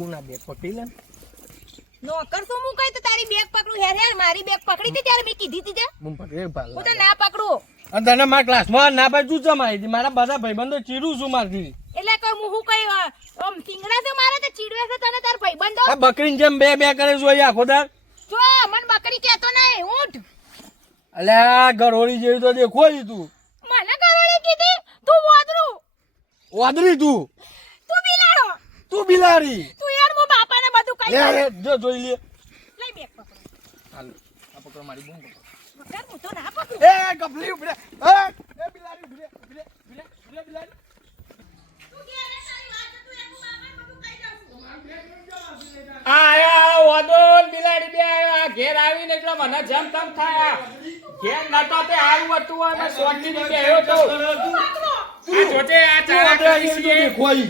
બાબુના bag પકડી લે નોકર શું હું કઈ તો તારી બેગ પકડું હેર હેર મારી બેગ પકડી હતી ત્યારે મેં કીધી હતી તે. હું પકડી ભાલ હું તો ના પકડું. અને તને મારા ક્લાસમાં ના ભાઈ તું જમાઈ હતી. મારા બધા ભાઈબંધો ચીરું છું મારથી. એટલે કઈ હું હું કઈ ઓમ ટીંગડા છે મારે તે ચીડવે છે તને તાર ભાઈબંધો? આ બકરીની જેમ બે બે કરે છું અહીંયા આખો દાર. જો મન બકરી કહેતો નહીં ઊંટ. અલે આ ગરોળી જેવી તો દેખો ઈ તું. મને ગરોળી કીધી? તું વાદરું વાદરી તું. તું બિલાડો. તું બિલાડી. તું લે જો જોઈ લે. લઈ બેગ પકડ. હાલ આ પકડ મારી બૂમ પકડ. મગર હું તો ના પકડું. એ કપલી ઉભરે એ એ બિલાડી ઉભરે ઉભરે ઉભરે ઉભરે આયા વાદોલ બિલાડી બે આયા ઘેર આવીને એટલે મને જેમ તેમ થાય ઘેર નતો તે હારું હતું અને સોટી ની બેહ્યો તો. આ જોજે આ ચારા કરી છે ખોઈ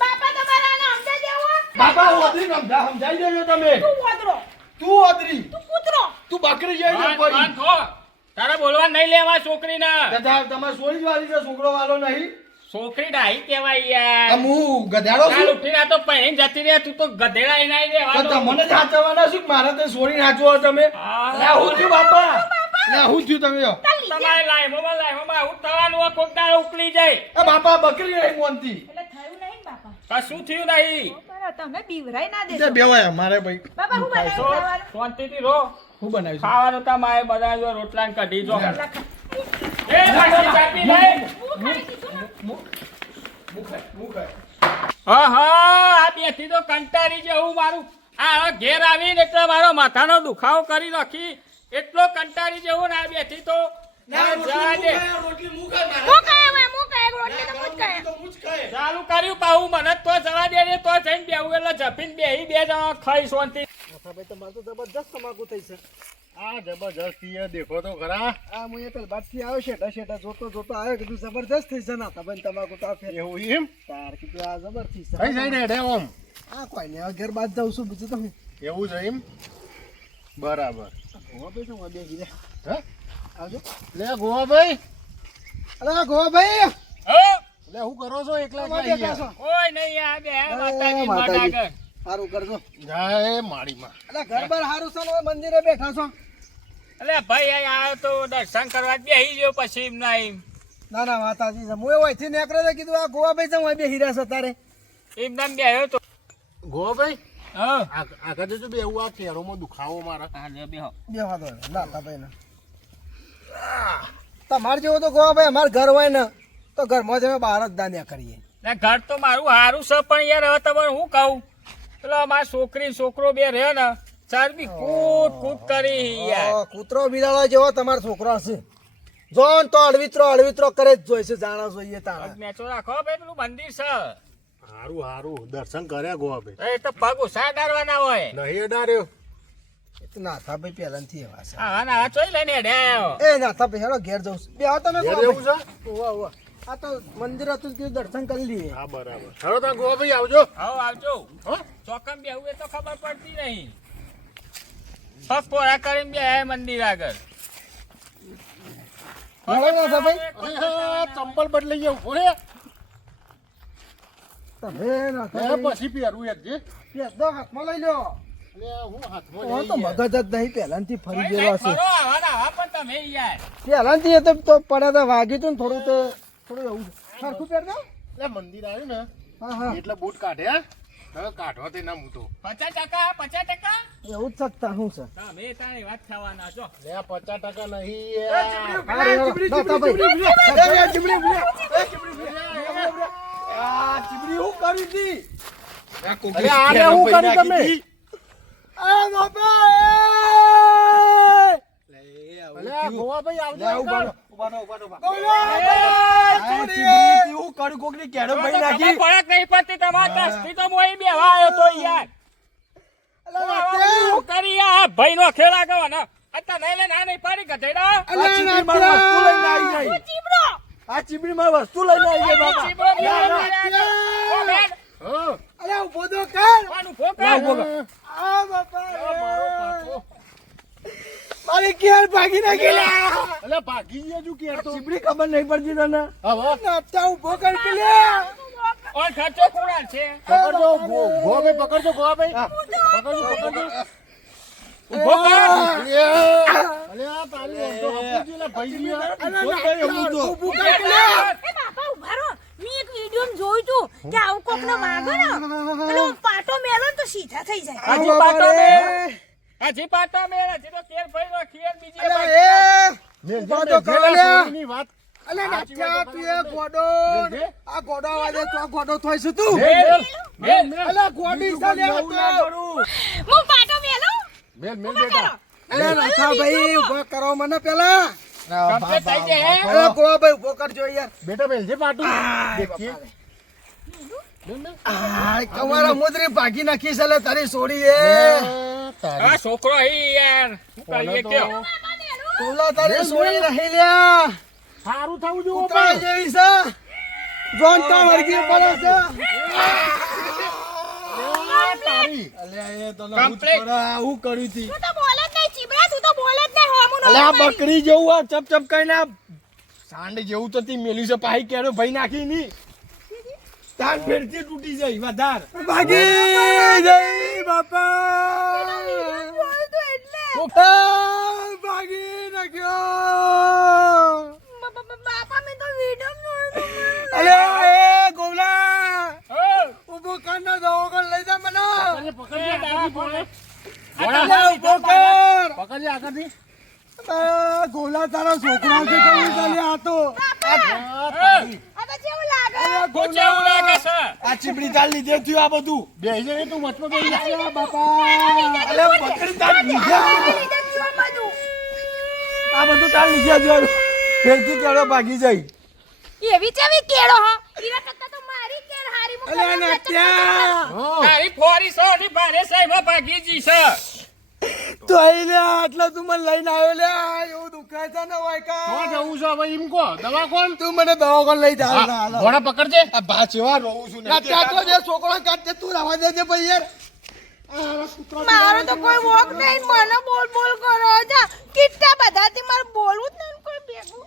બાપા તમારા આને સમજાઈ દેવો બાપા વાદળી સમજા સમજાઈ દેજો તમે. તું વાદરો તું વાદળી તું કૂતરો. તું બકરી જઈ બંધ થો. તારે બોલવા નહીં લેવા છોકરીને. દાદા તમારે સોળી વાળી છે છોકરો વાળો નહીં. છોકરી ડાહી કેવાય યાર. હું ગધેડો છું. ઉઠીને ના તો પહેરીને જતી રહે તું તો ગધેડા એના તો દેવાનો તમને જ શું મારે તો સોરી નાચવો તમે? લે હું છું બાપા? લે હું થયું તમે? તમારે તાર મોબાઈલ તમારે મોબાઈલ હું થવાનું કોક દાડો ઉકળી જાય. બાપા બકરી નહીં મોનતી. એટલે થયું નહીં બાપા. કશું થયું નહીં. બરાબર, તમે બીવરાય ના દેજો બેવાય અમારે ભાઈ. બાબા હું બનાવી તો? શાંતિથી રો. હું બનાવી ખાવાનું તમારે બધા જો રોટલા ને કઢી જો. એ પાછી ચાટી નહીં. હું ને. હા આ બેથી તો કંટાળી જેવું મારું. આ ઘેર આવીને એટલે મારો માથાનો દુખાવો કરી નાખી. એટલો કંટાળી જેવું ને આ બેથી તો. ના જવા દે રોટલી તો. ચાલુ કર્યું પાહું મને તો જવા દે ને તો જઈને બેહું એટલે જપીને બેહી બે જણા ખાઈ શાંતિ આ જબરજસ્ત ઈ દેખો તો ખરા. આ હું એક બાદથી આવ્યો છે ડશેટા જોતો જોતો આવ્યો કીધું જબરજસ્ત થઈ છે ના તમે તમાકુ તો આ ફેર એવું એમ? તાર કીધું આ જબર થઈ છે કઈ સાઈડ હેડે ઓમ આ કોઈ નહીં ઘર બાદ જાઉં છું બીજું તમે એવું છે એમ? બરાબર. ગોવા ભાઈ તો બે ગીરે હે? આવજો. લે ગોવાભાઈ અરે ગોવા ભાઈ! લે હું કરો છો એકલા એકલા અહીંયા? કોઈ નહીં આ બે માતાજી માતાજી. માતા સારું કરજો. જય માળીમાં. અરે ઘર બાર સારું છે ને મંદિરે બેઠા છો? એટલે ભાઈ આ તો દર્શન કરવા બેહી ગયો પછી એમ ના એમ. ના ના માતાજી છે. હું અહીંથી નીકળ્યો તો કીધું આ ગોવા ભાઈ જાઉં બેહી રહ્યા છે તારે. એમ નામ બેહ્યો તો. ગોવાભાઈ? હા. આ- આગળ જજો બે એવું આ કેરોમાં દુખાવો મારા. હા લે બેહો. દો ના તા ભાઈ ના તમારે જેવો તો ગોવા ભાઈ અમારે ઘર હોય ને. તો ઘરમાં જ અમે બહાર જ દાન્યા કરીએ. ના ઘર તો મારું સારું છે પણ યાર હવે તમારે હું કહું? પેલો મારા છોકરી છોકરો બે રહે ને ચરબી કૂટ કૂટ કરી યાર. કૂતરો બિલાડો જેવો તમારો છોકરો હશે જોન તો અડવિત્રો અડવિત્રો કરે જ જોઈશે જાણો જોઈએ તારા. મેચો રાખો ભાઈ પેલું મંદિર છે. હારું હારું દર્શન કર્યા ગોવાભાઈ એ તો પગ સા ડારવાના હોય. નહીં અડાર્યો એ તો નાથા ભાઈ પહેલાથી એવા છે. હા ના ચોઈ લઈને હેડે એ નાથા ભાઈ હેડો ઘેર જવું બે તમે ઘેર જવું છે? ઓવા, ઓવા. આ તો મંદિર હતું કે દર્શન કરી લઈએ હા બરાબર. હાલો તા ગોવાભાઈ આવજો. આવો આવજો. હો? ચોકમ બેહું એ તો ખબર પડતી નહીં. પગ પોરા કરીને બે મંદિર આગળ. ભાઈ? હા, ચંપલ બદલાઈ ગયો ઓરે તમે પછી પહેરવું એક જે. પેદો હાથમાં લઈ લો હું ઓ તો ભાઈ તો તો પડ્યા વાગ્યું હતું ને થોડું તો થોડું એવું સરખું પહેરજો એટલે મંદિર આવ્યું ને. હા હા. એટલે બૂટ કાઢ્યા હવે કાઢવા તે ના મૂતો. પચાસ ટકા પચાસ ટકા? એવું જ સકતા હું સર તમે તારી વાત થવાના છો લે પચાસ ટકા નહીં નાથા ભાઈ. આવજો લે, ઊભા આગળ. રહો, ઊભા રહો, ઊભા ઊભા હું કર્યું કોકની કેળો ભાઈ નાખી. ફરક નહીં પડતી તમારે દસથી તો મોઈ બેહવા આવ્યો તો યાર. હું કરી આ ભાઈ નો ખેલા ગયો ને અત્યારે નહીં લઈને આ નહીં પાડી ગધેડા. આ ચીબડી! મારી વસ્તુ લઈને આવી જાય ચીબડો અલા, ઊભો તો કર. ઊભો કર. આ બાપા, મારો એ. કાકો. કેર ભાગી નાખી લે. અલે ભાગી ગયા છું કેર તો. ચીબડી ખબર નહીં પડતી તને? હવે નાથા ઊભો કર કે લે. ઓન ખર્ચો કોણ છે. પકડજો ગો- ભાઈ પકડજો ગોવાભાઈ પકડજો પકડજો. ઊભો કર. અલે આ તારી ઓળખો હપુજી લે ભાઈજી આ. ઊભું કર એ પેલા. એ બાપા ઊભા રહો. મેં એક વીડિયો જોયું તું કે આવું કોક ને વાગે ને પેલો પાટો મેલો ને તો સીધા થઈ જાય. હજી પાટો મેલ. હજી પાટો મેલ હજી તો કેર ભાઈ નો ખીર બીજી અરે એ લ્યા. સોરીની વાત અલે નાચ્યા તું એ ગોડો. આ ગોડો વાજે તો ગોડો થોય છે તું. અલે ગોડી સાલે લે આ તો. હું પાટો મેલો? મેલ મેલ બેટા. અલે નાથા ભાઈ ઊભો. કરો મને પેલા. થઈ ગોવા ભાઈ ઊભો કરજો યાર. બેટા ભાઈ જે પાટું. દેખીએ. મેલ મુદ્રી ભાગી નાખી છે લે તારી છોડી એ. આ છોકરો હી યાર. શું કરીએ કયો? કોલા તારી છોડી રહી લ્યા. સારું થવું જો ઉતરા જેવી છે. જોન તો વળગી પડે છે. નહીં નહીં બકરી જેવું આ ચપ ચપ કઈ આ સાંડ જેવું તો તી મેલ્યું છે પાહી કેડો ભાઈ નાખી ની. તાર ફેરથી તૂટી જાય વધાર. ભાગી જય બાપા એટલે આ, ભાગી નાખ્યો બાપા મેં તો વીડિયો જોયું અલે એ ગોલા હો, ઊભો કર ના દવાખાને લઈ જા મને પકડજે પકડજે આગળથી પડે અલે ઊભો કર પકડજે આગળથી આ ગોલા તારા છોકરા છે કઈ ચાલે આ તો આ તારી આ તો કેવું લાગે અલે હું કેવું લાગે છે આ ચીપડી તાર લીધે થયું આ બધું. બે જાય તું વચમાં બેહી જા. અલે બાપા. અલે પકડી તાર લીધે. આ બધું. તાર લીધે જ ફેરથી કેળો ભાગી જાય. એવી ચેવી કેળો હા? ઈરા કરતા તો મારી કેળ હારી મુકા અલે ના ત્યાં. તારી ફોરી સો ભારે સાહેબ ભાગી જી છે. તો. આઈ લે આટલા તું મને લઈને આવ્યો લે. એવું દુખાય છે ને હોય કા. કા જવું છે હવે એમ કો દવા કોણ તું મને દવાખાને લઈ જા. ઘોડા પકડજે. આ ભા ચેવા રહું છું ને. ત્યાં જે છોકરો કાઢ તું રવા દેજે ભાઈ યાર. મારો તો કોઈ વોક નહીં. મને બોલ બોલ કરો જા. કેટલા બધાથી મારે બોલવું જ નહીં કોઈ ભેગું.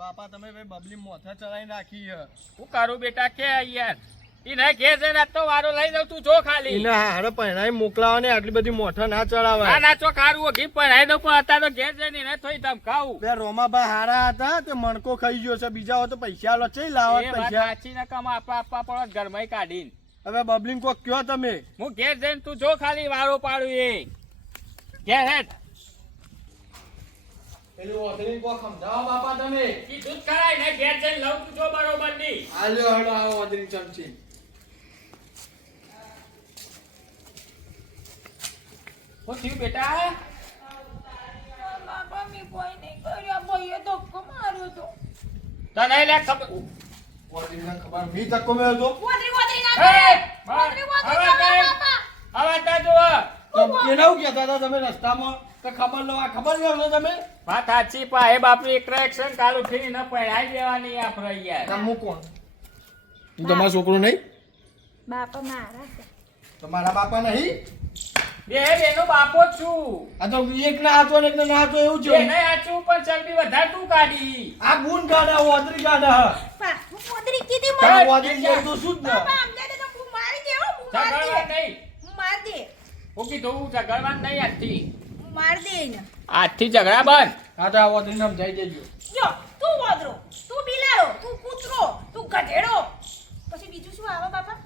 બાપા તમે ભાઈ બબલી મોથા ચલાવી નાખી હે હું કારું બેટા? કે યાર? ઈ નહીં ઘેર જઈને તો વારો લઈ દઉં તું જો ખાલી. એને હારે પહેરાઈ મોકલાવા ને આટલી બધી મોઠા ના ના ના ચો ખારું ઘી પણ દઉં પણ અત્યારે તો ઘેર જઈને એને થોડી ધમકાવું. બે રોમાભાઈ હારા હતા તે મણકો ખાઈ ગયો છે બીજા હોય તો પૈસા લો છે લાવત પૈસા. સાચી ને કમ આપવા આપવા પડે ઘરમાં કાઢીને. હવે બબલિંગ કોક કયો તમે? હું ઘેર જઈને તું જો ખાલી વારો પાડું એ. ઘેર પેલું ઓધરી કોક સમજાવો બાપા તમે. કીધું કરાય ને ઘેર જઈને લઉં તું જો બરોબરની આલ્યો હડો આવો ઓધરી ચમચી. થયું બેટા. બાપા મેં કોઈ નહીં કર્યા ભાઈએ ધક્કો માર્યો તો. તને લે ખબર ઓધરી ને ખબર મી તક્કો મેં હતો વોદરી વોદરી ના કરે બસ. વોદરી વોદરી ના બાપા. હવે તા જુઓ. તો કેનાવું કહેતા તમે રસ્તામાં? તો ખબર લો આ ખબર લો તમે? વાત સાચી પા એ બાપરી એક એક્શન ચાલુ થઈ ન પડાઈ દેવાની આપણે યાર નામ કોણ? તમારો છોકરો નહીં? બાપા મારા છે. તમારા બાપા નહીં? બે બેનો બાપો જ છું. આ તો એક ના હાથો ને એક ના હાથો એવું છે એને આચું પણ ચરબી વધારે તું કાઢી. આ ગુણ ગાડા પા હું વોદરી કીધી. મને? તો શું ના. બાપા સમજાય તો હું મારી દે હો હું મારી દે. નહીં. હું માર દે. હું કીધું નહીં આજથી. હું માર દે ને આજથી ઝઘડા બંધ. આ તો આ ઓધરી સમજાઈ દેજો. જો તું વોદરો તું બિલાડો તું કૂતરો તું ગધેડો પછી બીજું શું આવે બાપા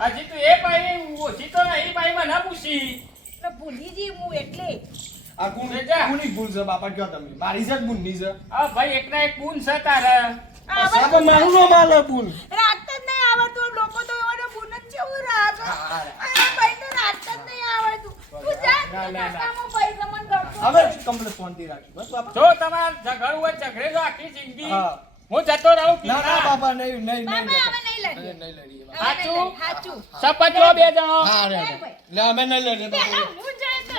હજી તું એ પાઈ ઓછી તો એ પાઈ ના પૂછી. ભૂલી જી હું એટલે. આ જા. ગુની ભૂલ છે બાપા કયો તમે મારી છે ગુણની છે? આ ભાઈ એકના એક ગુણ છે તારે. સાહેબ મારું નો માલે રાખતા જ નહીં આવડતું લોકો તો બુન જ જેવું રાખ આ ભાઈ તો રાખતા જ નહીં આવડતું. તું જા ના, ના, ના. કાકામાં પૈસા મને ગમતો હવે કમ્પ્લીટ શાંતિ રાખી બસ બાપા. જો તમાર ઝઘડવું હોય ઝઘડે જો આખી જિંદગી. હું. જતો રહું ના ના બાપા નહીં નહીં નહીં શપથ લો બે જણો. હા રે રે. લે અમે નહીં લડીએ હું જઈશ તો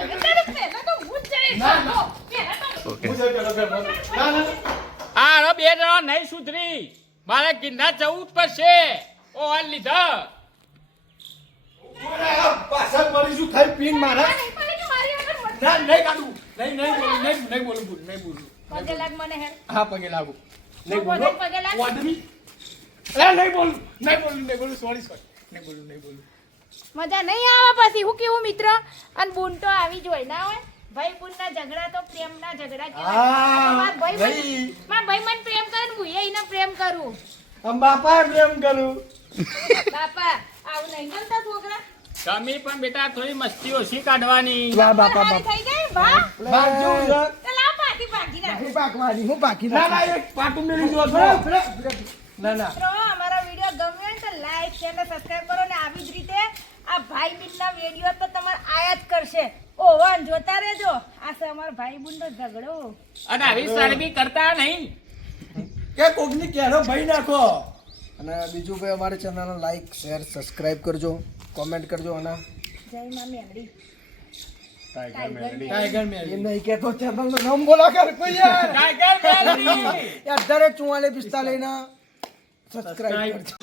પહેલા તો હું જ ના, ના. પહેલા હું જઈ પેલો પેલો. ના ના. આ રો બે જણો નહીં સુધરી. મારે ગિરનાર જવું જ પડશે. ઓ આ લીધા. પાછળ પડીશું પીને મારા. નહીં પડી તો મારી આગળ ના નહીં કાઢું. નહીં નહીં બોલું નહીં નહીં બોલું નહીં બોલું. પગે લાગ મને હે હા પગે લાગુ. નહીં પોતાને પગે લાગ. વાદળી અરે નહીં બોલું નહીં બોલું નહીં બોલું સોરી સોરી નહીં બોલું નહીં બોલું. મજા નહીં આવે પછી હું કેવું મિત્ર? અને બુન તો આવી જોઈ ના હોય? ભાઈ બુન ના ઝઘડા તો પ્રેમ ના ઝઘડા ભાઈ. ભાઈ. ભાઈ મને પ્રેમ કરે ને હું એને પ્રેમ કરું. બાપા પ્રેમ કરું બાપા આવું નહીં ગમતા છોકરા? તમે પણ બેટા થોડી મસ્તી ઓછી કાઢવાની? વાહ બાપા બાપા થઈ ગઈ? વાહ બાજુ લાવ પાટી ભાગી નાખ હું પાકવાની હું પાકી ના ના એક પાટું મેલી જો ના ના મિત્રો અમારો વીડિયો ગમ્યો હોય ને તો લાઈક શેર અને સબસ્ક્રાઇબ કરો ને આવી જ રીતે આ ભાઈ બિનના વીડિયો તો તમારે આયા જ કરશે. ઓવન જોતા રહેજો. આ છે અમારો ભાઈ બુનનો ઝઘડો. અને આવી શરબી કરતા નહીં. કે કોકની કેરો ભાઈ નાખો. અને બીજું ભાઈ અમારી ચેનલને લાઈક શેર સબસ્ક્રાઇબ કરજો. કોમેન્ટ કરજો અને જય માં મેમરી ટાઈગર એ નહીં કહેતો ચેનલનું નામ બોલા કર કોઈ યાર. ટાઈગર ના સબસ્ક્રાઇબ કરજો.